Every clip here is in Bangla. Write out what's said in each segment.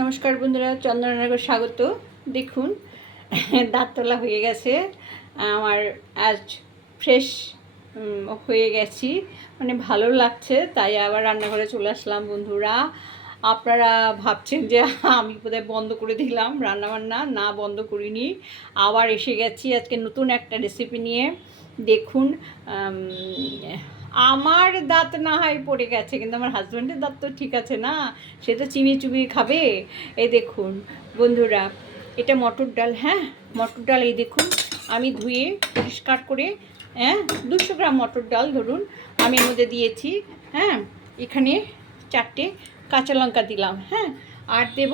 নমস্কার বন্ধুরা, চন্দননগর স্বাগত। দেখুন দাঁত তোলা হয়ে গেছে। আমার আজ ফ্রেশ হয়ে গেছি। মানে ভালো লাগছে, তাই আবার রান্নাঘরে চলে আসলাম বন্ধুরা। আপনারা ভাবছেন যে আমি বোধহয় বন্ধ করে দিলাম রান্নাবান্না। না, বন্ধ করিনি। আবার এসে গেছি আজকে নতুন একটা রেসিপি নিয়ে। দেখুন আমার দাঁত না হয় পড়ে গেছে, কিন্তু আমার হাজব্যান্ডের দাঁত তো ঠিক আছে না? সে তো চিবিয়ে চুবিয়ে খাবে। এই দেখুন, বন্ধুরা, এটা মটর ডাল হ্যাঁ? মটর ডাল এই দেখুন, আমি ধুয়ে পরিষ্কার করে হ্যাঁ? দুশো গ্রাম মটর ডাল ধরুন, আমি এর মধ্যে দিয়েছি হ্যাঁ? এখানে চারটে কাঁচা লঙ্কা দিলাম হ্যাঁ? আর দেব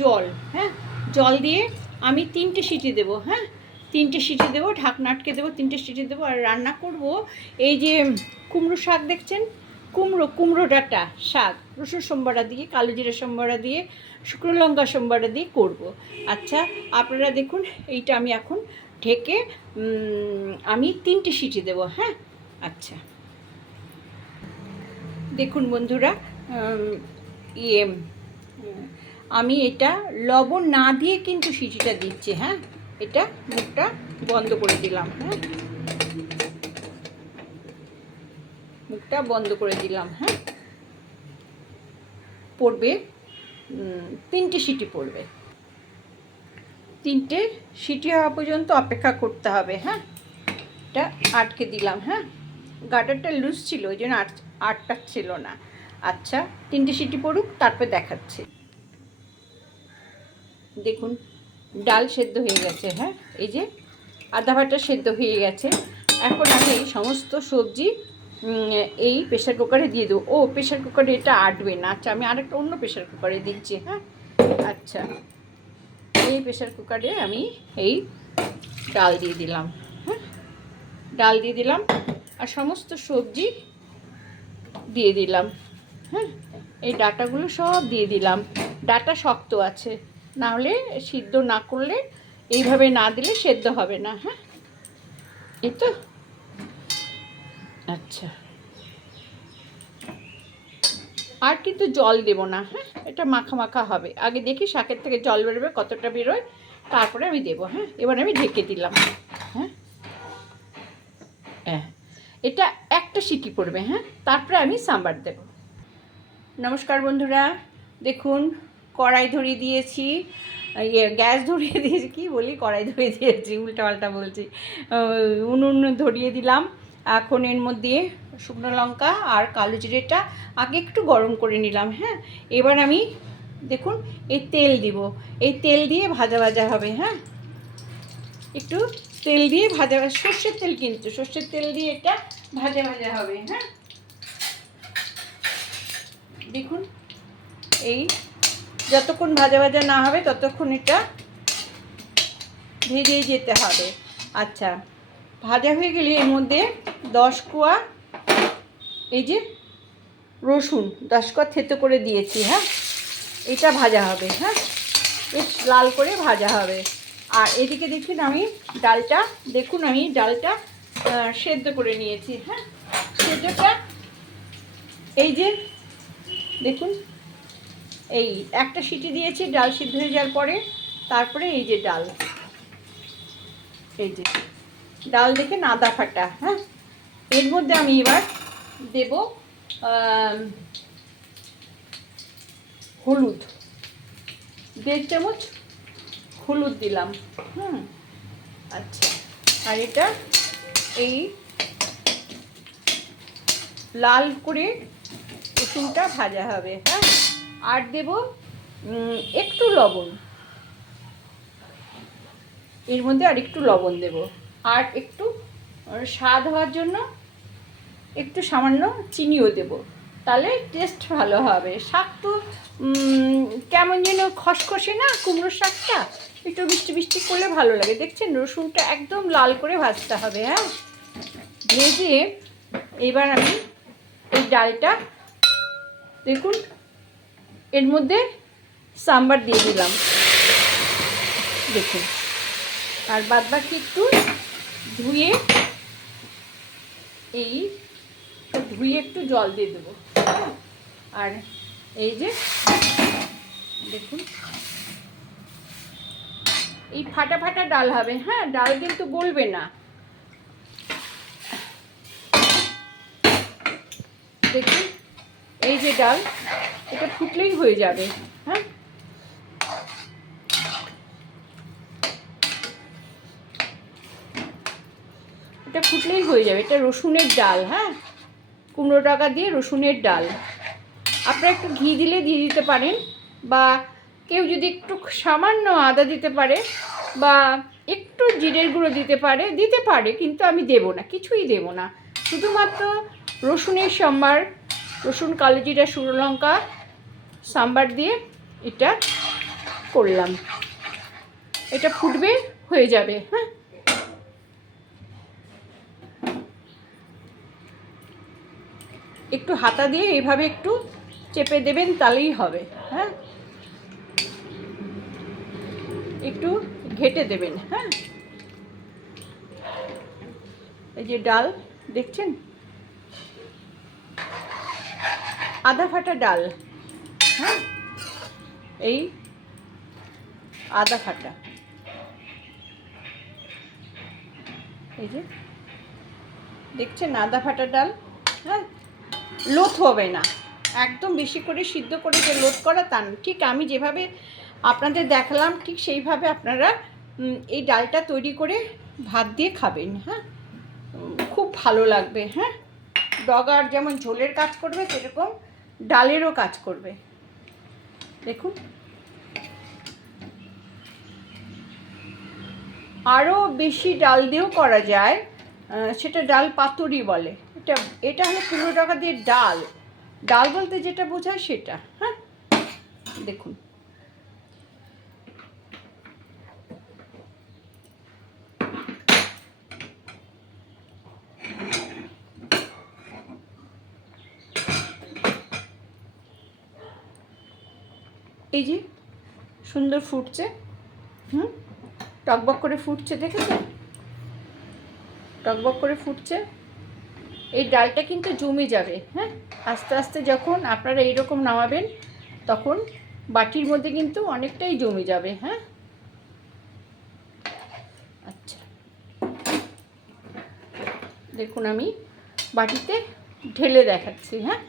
জল হ্যাঁ? জল দিয়ে আমি তিনটে সিটি দেবো হ্যাঁ? তিনটে সিটি দেবো, ঢাকনা আটকে দেবো, তিনটে সিটি দেবো আর রান্না করব এই যে কুমড়ো শাক দেখছেন? কুমড়ো কুমড়ো ডাঁটা শাক, রসুন সোমবারা দিয়ে, কালো জিরা সোমবারা দিয়ে, শুকনো লঙ্কা সোমবারা দিয়ে করব। আচ্ছা আপনারা দেখুন, এইটা আমি এখন ঢেকে আমি তিনটে সিটি দেবো হ্যাঁ? আচ্ছা। দেখুন বন্ধুরা ইয়ে আমি এটা লবণ না দিয়ে কিন্তু সিটিটা দিচ্ছি হ্যাঁ? এটা মুখটা বন্ধ করে দিলাম হ্যাঁ? মুখটা বন্ধ করে দিলাম হ্যাঁ? পড়বে তিনটে সিটি পড়বে। তিনটে সিটি হওয়া পর্যন্ত অপেক্ষা করতে হবে হ্যাঁ? এটা আটকে দিলাম হ্যাঁ? গাটারটা লুজ ছিল, ওই জন্য আট আটকাচ্ছিল না। আচ্ছা তিনটে সিটি পড়ুক, তারপর দেখাচ্ছে। দেখুন ডাল সেদ্ধ হয়ে গেছে হ্যাঁ? এই যে আধা ভাটা সেদ্ধ হয়ে গেছে। এখন আমি সমস্ত সবজি এই প্রেশার কুকারে দিয়ে দেবো। ও প্রেশার কুকারে এটা আটবে না। আচ্ছা আমি আরেকটা অন্য প্রেশার কুকারে দিচ্ছি হ্যাঁ? আচ্ছা এই প্রেশার কুকারে আমি এই ডাল দিয়ে দিলাম হ্যাঁ? ডাল দিয়ে দিলাম আর সমস্ত সবজি দিয়ে দিলাম হ্যাঁ? এই ডাটাগুলো সব দিয়ে দিলাম। ডাটা শক্ত আছে। না হলে সিদ্ধ না করলে, এইভাবে না দিলে সেদ্ধ হবে না হ্যাঁ? এই তো। আচ্ছা। আর কিন্তু জল দেব না হ্যাঁ? এটা মাখা মাখা হবে। আগে দেখি শাকের থেকে জল বেরোবে, কতটা বেরোয়। তারপরে আমি দেবো হ্যাঁ? এবার আমি ঢেকে দিলাম হ্যাঁ? হ্যাঁ। এটা একটা সিটি পড়বে হ্যাঁ? তারপরে আমি সাম্বার দেব। নমস্কার বন্ধুরা। দেখুন কড়াই ধরিয়ে দিয়েছি। ইয়ে গ্যাস ধরিয়ে দিয়েছি। কি বলি? কড়াই ধরিয়ে দিয়েছি, উল্টাপাল্টা বলছি। উনুন ধরিয়ে দিলাম। এখন এর মধ্যে শুকনো লঙ্কা আর কালো জিরেটা আগে একটু গরম করে নিলাম হ্যাঁ? এবার আমি, দেখুন, এই তেল দিব। এই তেল দিয়ে ভাজা ভাজা হবে হ্যাঁ? একটু তেল দিয়ে ভাজা ভাজা, সর্ষের তেল কিন্তু, সর্ষের তেল দিয়ে এটা ভাজা ভাজা হবে হ্যাঁ? দেখুন, এই যতক্ষণ ভাজা ভাজা না হবে, ততক্ষণ এটা ভেজে যেতে হবে। আচ্ছা ভাজা হয়ে গেলে এর মধ্যে দশ কোয়া এই যে রসুন, দশ কোয়া থেতো করে দিয়েছি হ্যাঁ? এটা ভাজা হবে হ্যাঁ? বেশ লাল করে ভাজা হবে। আর এদিকে দেখুন আমি ডালটা, দেখুন আমি ডালটা সেদ্ধ করে নিয়েছি হ্যাঁ? সেদ্ধটা এই যে, দেখুন এই একটা সিটি দিয়েছি, ডাল সিদ্ধ হয়ে যাওয়ার পরে তারপরে এই যে ডাল। এই যে ডাল দেখে নাদা ফাটা হ্যাঁ? এর মধ্যে আমি এবার দেব হলুদ। দেড় চামচ হলুদ দিলাম, হুম? আচ্ছা আর এটা এই লাল করে রসুনটা ভাজা হবে হ্যাঁ? আর দেব একটু লবণ। এর মধ্যে আর একটু লবণ দেব। আর একটু স্বাদ হওয়ার জন্য একটু সামান্য চিনিও দেব। তাহলে টেস্ট ভালো হবে। শাক তো কেমন যেন খসখসে না কুমড়োর শাকটা? একটু মিষ্টি মিষ্টি করলে ভালো লাগে। দেখছেন, রসুনটা একদম লাল করে ভাজতে হবে হ্যাঁ? ভেজে এবার আমি এই ডালটা, দেখুন এর মধ্যে সাম্বার দিয়ে দিলাম। দেখুন। আর বাদ বাকি একটু ধুয়ে এই ধুয়ে একটু জল দিয়ে দেবো? আর এই যে দেখুন। এই ফাটা ফাটা ডাল হবে। হ্যাঁ ডাল কিন্তু গলবে না। দেখুন, এই যে ডাল। এটা ফুটলেই হয়ে যাবে হ্যাঁ? এটা ফুটলেই হয়ে যাবে, এটা রসুনের ডাল হ্যাঁ? কুমড়ো টাকা দিয়ে রসুনের ডাল। আপনারা একটু ঘি দিলে দিয়ে দিতে পারেন, বা কেউ যদি একটু সামান্য আদা দিতে পারে, বা একটু জিরের গুঁড়ো দিতে পারে দিতে পারে, কিন্তু আমি দেব না, কিছুই দেব না। শুধুমাত্র রসুনের সম্বার, রসুন কালো জিরা শুকনো লঙ্কা সাম্বার দিয়ে এটা করলাম। এটা ফুটবে, হয়ে যাবে হ্যাঁ? একটু হাতা দিয়ে এইভাবে একটু চেপে দেবেন তাহলেই হবে হ্যাঁ? একটু ঘেটে দেবেন হ্যাঁ? এই যে ডাল, দেখছেন? আধা ফাটা ডাল। হ্যাঁ এই আদা ফাটা এই যে, দেখছেন আদা ফাটা ডাল? হ্যাঁ লোথ হবে না। একদম বেশি করে সিদ্ধ করে যে লোথ করা তা। ঠিক আমি যেভাবে আপনাদের দেখালাম, ঠিক সেইভাবে আপনারা এই ডালটা তৈরি করে ভাত দিয়ে খাবেন হ্যাঁ? খুব ভালো লাগবে হ্যাঁ? ডগার যেমন ঝোলের কাজ করবে, সেরকম ডালেরও কাজ করবে। দেখুন। আরও বেশি ডাল দিয়েও করা যায় সেটা ডাল পাতুরি বলে। এটা এটা হলো পনেরো টাকা দিয়ে ডাল। ডাল বলতে যেটা বোঝায় সেটা হ্যাঁ? দেখুন। এই যে সুন্দর ফুটছে, হুম? টকবক করে ফুটছে, দেখেছেন? টকবক করে ফুটছে। এই ডালটা কিন্তু জমে যাবে হ্যাঁ? আস্তে আস্তে যখন আপনারা এইরকম নামাবেন, তখন বাটির মধ্যে কিন্তু অনেকটাই জমে যাবে হ্যাঁ? আচ্ছা। দেখুন আমি বাটিতে ঢেলে দেখাচ্ছি হ্যাঁ?